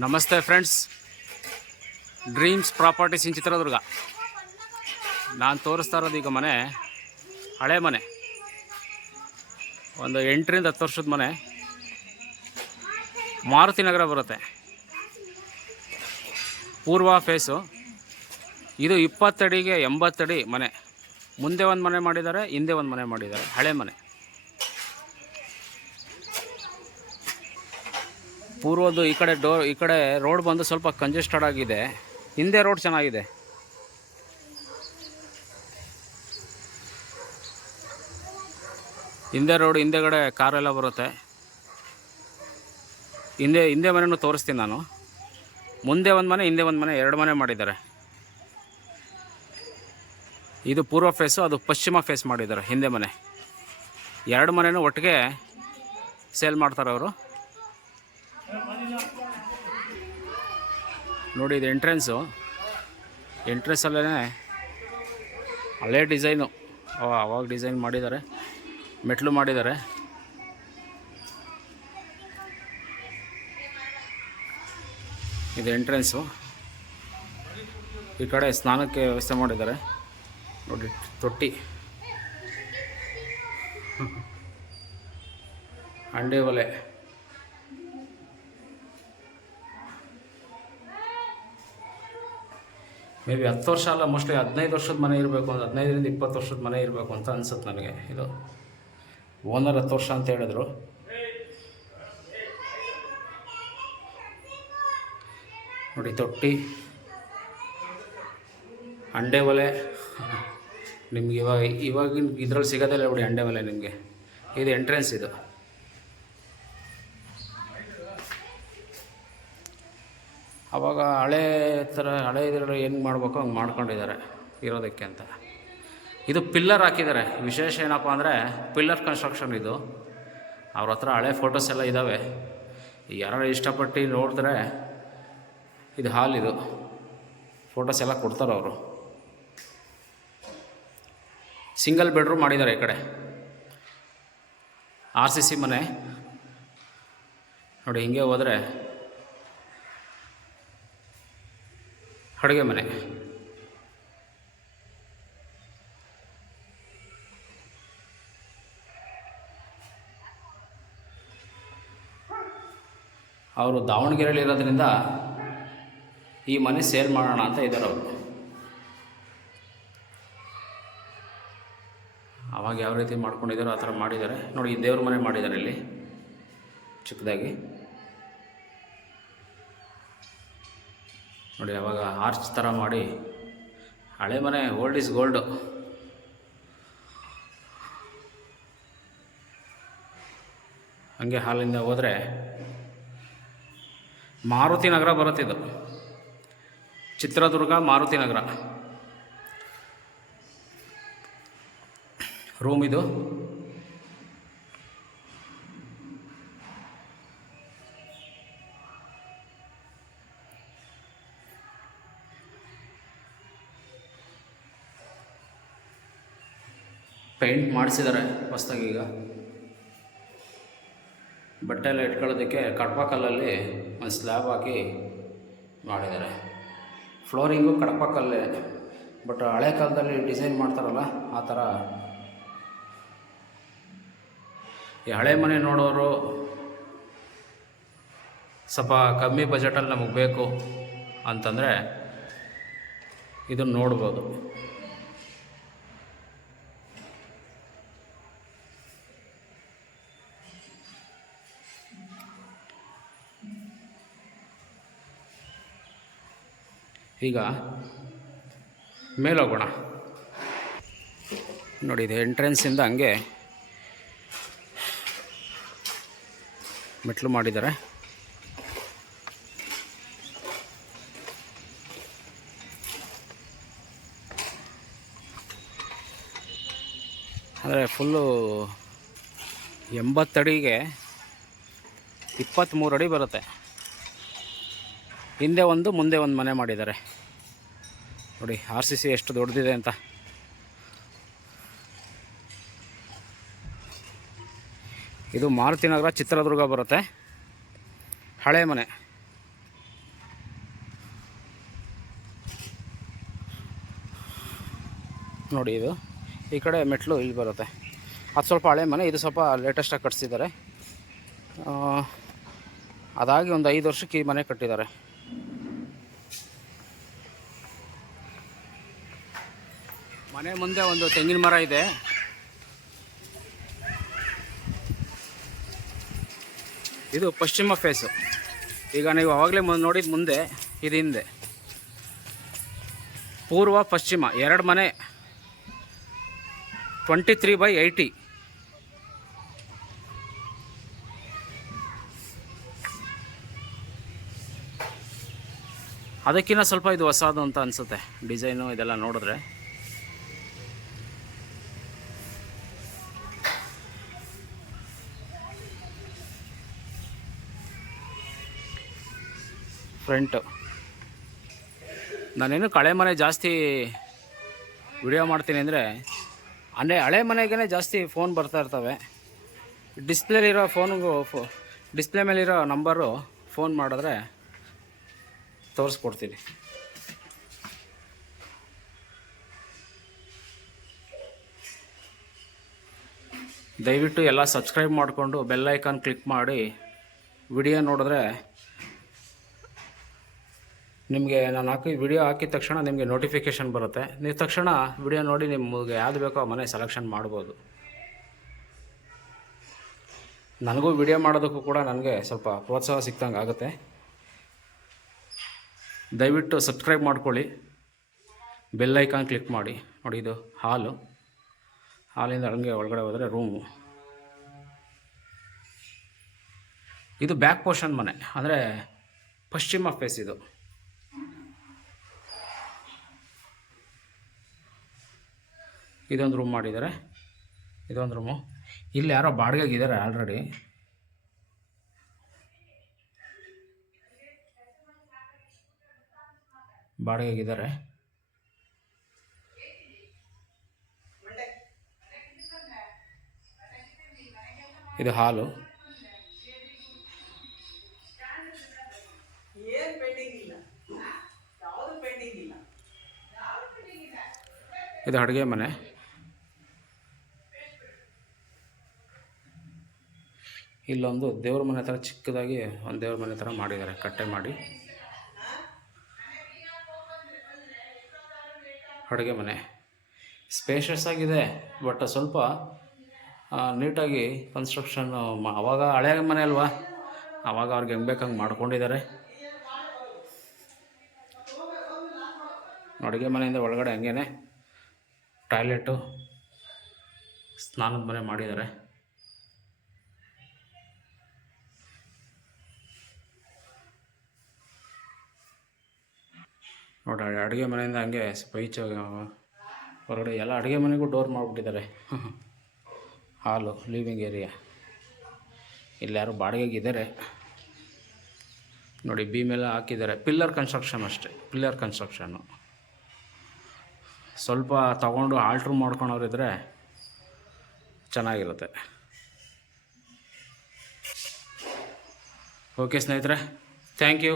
ನಮಸ್ತೆ friends, dreams properties ಇನ್ ಚಿತ್ರದುರ್ಗ. ನಾನು ತೋರಿಸ್ತಾ ಇರೋದು ಈಗ ಮನೆ, ಹಳೆ ಮನೆ, ಒಂದು 8ರಿಂದ 10 ವರ್ಷದ ಮನೆ. ಮಾರುತಿ ನಗರ ಬರುತ್ತೆ, ಪೂರ್ವ ಫೇಸು. ಇದು 20 ಅಡಿಗೆ 80 ಅಡಿ ಮನೆ. ಮುಂದೆ ಒಂದು ಮನೆ ಮಾಡಿದ್ದಾರೆ, ಹಿಂದೆ ಒಂದು ಮನೆ ಮಾಡಿದ್ದಾರೆ. ಹಳೆ ಮನೆ. ಪೂರ್ವದ್ದು ಈ ಕಡೆ ರೋಡ್ ಬಂದು ಸ್ವಲ್ಪ ಕಂಜೆಸ್ಟೆಡ್ ಆಗಿದೆ. ಹಿಂದೆ ರೋಡ್ ಚೆನ್ನಾಗಿದೆ. ಹಿಂದೆ ರೋಡ್, ಹಿಂದೆಗಡೆ ಕಾರೆಲ್ಲ ಬರುತ್ತೆ. ಹಿಂದೆ ಮನೆಯೂ ತೋರಿಸ್ತೀನಿ ನಾನು. ಮುಂದೆ ಒಂದು ಮನೆ, ಹಿಂದೆ ಒಂದು ಮನೆ, 2 ಮನೆ ಮಾಡಿದ್ದಾರೆ. ಇದು ಪೂರ್ವ ಫೇಸು, ಅದು ಪಶ್ಚಿಮ ಫೇಸ್ ಮಾಡಿದ್ದಾರೆ. ಹಿಂದೆ ಮನೆ 2 ಮನೆಯೂ ಒಟ್ಟಿಗೆ ಸೇಲ್ ಮಾಡ್ತಾರೆ ಅವರು. ನೋಡಿ, ಇದು ಎಂಟ್ರೆನ್ಸಲ್ಲೇ ಹಳೆ ಡಿಸೈನು. ಅವಾಗ ಡಿಸೈನ್ ಮಾಡಿದ್ದಾರೆ, ಮೆಟ್ಲು ಮಾಡಿದ್ದಾರೆ. ಇದು ಎಂಟ್ರೆನ್ಸು. ಈ ಕಡೆ ಸ್ನಾನಕ್ಕೆ ವ್ಯವಸ್ಥೆ ಮಾಡಿದ್ದಾರೆ. ನೋಡಿ, ತೊಟ್ಟಿ, ಅಂಡೆ ಒಲೆ. ಮೇ ಬಿ 10 ವರ್ಷ ಅಲ್ಲ, ಮೋಸ್ಟ್ಲಿ 15 ವರ್ಷದ ಮನೆ ಇರಬೇಕು, 15ರಿಂದ 20 ವರ್ಷದ ಮನೆ ಇರಬೇಕು ಅಂತ ಅನ್ಸುತ್ತೆ ನನಗೆ. ಇದು ಓನರ್ 10 ವರ್ಷ ಅಂತ ಹೇಳಿದ್ರು. ನೋಡಿ, ತೊಟ್ಟಿ, ಅಂಡೆ ಒಲೆ. ನಿಮ್ಗೆ ಇವಾಗಿನ ಇದ್ರಲ್ಲಿ ಸಿಗೋದಿಲ್ಲ ನೋಡಿ, ಅಂಡೆ ಒಲೆ ನಿಮಗೆ. ಇದು ಎಂಟ್ರೆನ್ಸ್. ಇದು ಆವಾಗ ಹಳೆ ಇದರಲ್ಲಿ ಹೆಂಗೆ ಮಾಡ್ಬೇಕು ಹಂಗೆ ಮಾಡ್ಕೊಂಡಿದ್ದಾರೆ ಇರೋದಕ್ಕೆ ಅಂತ. ಇದು ಪಿಲ್ಲರ್ ಹಾಕಿದ್ದಾರೆ. ವಿಶೇಷ ಏನಪ್ಪ ಅಂದರೆ ಪಿಲ್ಲರ್ ಕನ್ಸ್ಟ್ರಕ್ಷನ್. ಇದು ಅವ್ರ ಹತ್ರ ಹಳೆ ಫೋಟೋಸ್ ಎಲ್ಲ ಇದ್ದಾವೆ. ಯಾರು ಇಷ್ಟಪಟ್ಟು ನೋಡಿದ್ರೆ ಇದು ಹಾಲ್, ಇದು ಫೋಟೋಸ್ ಎಲ್ಲ ಕೊಡ್ತಾರೆ ಅವರು. ಸಿಂಗಲ್ ಬೆಡ್ರೂಮ್ ಮಾಡಿದ್ದಾರೆ. ಈ ಕಡೆ RCC ಮನೆ. ನೋಡಿ, ಹಿಂಗೆ ಹೋದರೆ ಅಡುಗೆ ಮನೆ. ಅವರು ದಾವಣಗೆರೆಯಲ್ಲಿ ಇರೋದ್ರಿಂದ ಈ ಮನೆ ಸೇಲ್ ಮಾಡೋಣ ಅಂತ ಇದ್ದಾರೆ ಅವರು. ಆವಾಗ ಯಾವ ರೀತಿ ಮಾಡ್ಕೊಂಡಿದ್ದಾರೋ ಆ ಥರ ಮಾಡಿದ್ದಾರೆ. ನೋಡಿ, ಈ ದೇವ್ರ ಮನೆ ಮಾಡಿದ್ದಾರೆ ಇಲ್ಲಿ ಚಿಕ್ಕದಾಗಿ. ನೋಡಿ, ಆವಾಗ ಆರ್ಚ್ ಥರ ಮಾಡಿ, ಹಳೆ ಮನೆ. Old is gold. ಹಂಗೆ ಹಾಲಿಂದ ಹೋದರೆ ಮಾರುತಿ ನಗರ ಬರುತ್ತಿದ್ದು. ಚಿತ್ರದುರ್ಗ ಮಾರುತಿ ನಗರ ರೂಮ್ ಇದು. ಪೇಂಟ್ ಮಾಡಿಸಿದ್ದಾರೆ ಹೊಸದಾಗಿ. ಈಗ ಬಟ್ಟೆ ಎಲ್ಲ ಇಟ್ಕೊಳ್ಳೋದಕ್ಕೆ ಕಡಪ ಕಲ್ಲಲ್ಲಿ ಒಂದು ಸ್ಲ್ಯಾಬ್ ಹಾಕಿ ಮಾಡಿದ್ದಾರೆ. ಫ್ಲೋರಿಂಗು ಕಡಪ ಕಲ್ಲೇ, ಬಟ್ ಹಳೆ ಕಾಲದಲ್ಲಿ ಡಿಸೈನ್ ಮಾಡ್ತಾರಲ್ಲ ಆ ಥರ. ಈ ಹಳೆ ಮನೆ ನೋಡೋರು ಸ್ವಲ್ಪ ಕಮ್ಮಿ ಬಜೆಟಲ್ಲಿ ನಮಗೆ ಬೇಕು ಅಂತಂದರೆ ಇದನ್ನು ನೋಡ್ಬೋದು. ಈಗ ಮೇಲೋಗೋಣ. ನೋಡಿ, ಇದು ಎಂಟ್ರೆನ್ಸಿಂದ ಹಂಗೆ ಮೆಟ್ಲು ಮಾಡಿದ್ದಾರೆ. ಅಂದರೆ ಫುಲ್ಲು 80 ಅಡಿಗೆ 23 ಅಡಿ ಬರುತ್ತೆ. ಹಿಂದೆ ಒಂದು, ಮುಂದೆ ಒಂದು ಮನೆ ಮಾಡಿದ್ದಾರೆ. ನೋಡಿ, RCC ಎಷ್ಟು ದೊಡ್ಡದಿದೆ ಅಂತ. ಇದು ಮಾರುತಿ ನಗರ ಚಿತ್ರದುರ್ಗ ಬರುತ್ತೆ. ಹಳೆ ಮನೆ. ನೋಡಿ ಇದು ಈ ಕಡೆ ಮೆಟ್ಲು ಇಲ್ಲಿ ಬರುತ್ತೆ. ಅದು ಸ್ವಲ್ಪ ಹಳೆ ಮನೆ, ಇದು ಸ್ವಲ್ಪ ಲೇಟೆಸ್ಟಾಗಿ ಕಟ್ಸಿದ್ದಾರೆ. ಅದಾಗಿ ಒಂದು 5 ವರ್ಷಕ್ಕೆ ಈ ಮನೆ ಕಟ್ಟಿದ್ದಾರೆ. ಮನೆ ಮುಂದೆ ಒಂದು ತೆಂಗಿನ ಮರ ಇದೆ. ಇದು ಪಶ್ಚಿಮ ಫೇಸು. ಈಗ ನೀವು ಆವಾಗಲೇ ನೋಡಿದ ಮುಂದೆ ಇದು ಹಿಂದೆ, ಪೂರ್ವ ಪಶ್ಚಿಮ 2 ಮನೆ, 23/80. ಅದಕ್ಕಿಂತ ಸ್ವಲ್ಪ ಇದು ಹೊಸದು ಅಂತ ಅನಿಸುತ್ತೆ ಡಿಸೈನು ಇದೆಲ್ಲ ನೋಡಿದ್ರೆ. ಫ್ರಂಟು ನಾನೇನು ಹಳೆ ಮನೆ ಜಾಸ್ತಿ ವಿಡಿಯೋ ಮಾಡ್ತೀನಿ ಅಂದರೆ ಹಳೆ ಮನೆಗೇ ಜಾಸ್ತಿ ಫೋನ್ ಬರ್ತಾ ಇರ್ತವೆ. ಡಿಸ್ಪ್ಲೇಲಿರೋ ಡಿಸ್ಪ್ಲೇ ಮೇಲಿರೋ ನಂಬರು ಫೋನ್ ಮಾಡಿದ್ರೆ ತೋರಿಸ್ಕೊಡ್ತೀನಿ. ದಯವಿಟ್ಟು ಎಲ್ಲ ಸಬ್ಸ್ಕ್ರೈಬ್ ಮಾಡಿಕೊಂಡು ಬೆಲ್ ಐಕಾನ್ ಕ್ಲಿಕ್ ಮಾಡಿ ವಿಡಿಯೋ ನೋಡಿದ್ರೆ ನಿಮಗೆ ನಾನು ವಿಡಿಯೋ ಹಾಕಿದ ತಕ್ಷಣ ನಿಮಗೆ ನೋಟಿಫಿಕೇಷನ್ ಬರುತ್ತೆ. ನೀವು ತಕ್ಷಣ ವಿಡಿಯೋ ನೋಡಿ ನಿಮಗೆ ಯಾವುದು ಬೇಕೋ ಆ ಮನೆ ಸೆಲೆಕ್ಷನ್ ಮಾಡ್ಬೋದು. ನನಗೂ ವಿಡಿಯೋ ಮಾಡೋದಕ್ಕೂ ಕೂಡ ನನಗೆ ಸ್ವಲ್ಪ ಪ್ರೋತ್ಸಾಹ ಸಿಕ್ತಂಗೆ ಆಗುತ್ತೆ. ದಯವಿಟ್ಟು ಸಬ್ಸ್ಕ್ರೈಬ್ ಮಾಡ್ಕೊಳ್ಳಿ, ಬೆಲ್ ಐಕಾನ್ ಕ್ಲಿಕ್ ಮಾಡಿ. ನೋಡಿ ಇದು ಹಾಲಿಂದ ಹಂಗೆ ಒಳಗಡೆ ಹೋದರೆ ರೂಮು. ಇದು ಬ್ಯಾಕ್ ಪೋರ್ಷನ್ ಮನೆ, ಅಂದರೆ ಪಶ್ಚಿಮ ಫೇಸ್. ಇದು ಇದೊಂದು ರೂಮ್ ಮಾಡಿದ್ದಾರೆ, ಇದೊಂದು ರೂಮು. ಇಲ್ಲಿ ಯಾರೋ ಬಾಡಿಗೆಗಿದ್ದಾರೆ ಆಲ್ರೆಡಿ. ಬಾಡಿಗೆಗಿದ್ದಾರೆ. ಇದು ಹಾಲು. ಇದು ಅಡುಗೆ ಮನೆ. ಇಲ್ಲೊಂದು ದೇವ್ರ ಮನೆ ಥರ ಚಿಕ್ಕದಾಗಿ ಒಂದು ದೇವ್ರ ಮನೆ ಥರ ಮಾಡಿದ್ದಾರೆ, ಕಟ್ಟೆ ಮಾಡಿ. ಅಡುಗೆ ಮನೆ ಸ್ಪೇಷಿಯಸ್ ಆಗಿದೆ, ಬಟ್ ಸ್ವಲ್ಪ ನೀಟಾಗಿ ಕನ್ಸ್ಟ್ರಕ್ಷನ್ನು ಆವಾಗ ಹಳೆಯ ಮನೆ ಅಲ್ವಾ, ಆವಾಗ ಅವ್ರಿಗೆ ಹೆಂಗೆ ಬೇಕಂಗೆ ಮಾಡ್ಕೊಂಡಿದ್ದಾರೆ. ಅಡುಗೆ ಮನೆಯಿಂದ ಒಳಗಡೆ ಹಂಗೇ ಟಾಯ್ಲೆಟು, ಸ್ನಾನದ ಮನೆ ಮಾಡಿದ್ದಾರೆ. ನೋಡಿ ಅಡುಗೆ ಮನೆಯಿಂದ ಹಂಗೆ ಸ್ಪೈಚ್ ಹೊರಗಡೆ ಎಲ್ಲ ಅಡುಗೆ ಮನೆಗೂ ಡೋರ್ ಮಾಡಿಬಿಟ್ಟಿದ್ದಾರೆ. ಹಾಲು ಲಿವಿಂಗ್ ಏರಿಯಾ. ಇಲ್ಲಿ ಯಾರು ಬಾಡಿಗೆಗಿದ್ದಾರೆ ನೋಡಿ, ಬೀಮೆಲ್ಲ ಹಾಕಿದ್ದಾರೆ. ಪಿಲ್ಲರ್ ಕನ್ಸ್ಟ್ರಕ್ಷನ್ ಅಷ್ಟೇ, ಪಿಲ್ಲರ್ ಕನ್ಸ್ಟ್ರಕ್ಷನ್ನು. ಸ್ವಲ್ಪ ತಗೊಂಡು ಆಲ್ಟ್ರ್ ಮಾಡ್ಕೊಳೋರಿದ್ರೆ ಚೆನ್ನಾಗಿರುತ್ತೆ. ಓಕೆ ಸ್ನೇಹಿತರೆ, ಥ್ಯಾಂಕ್ ಯು.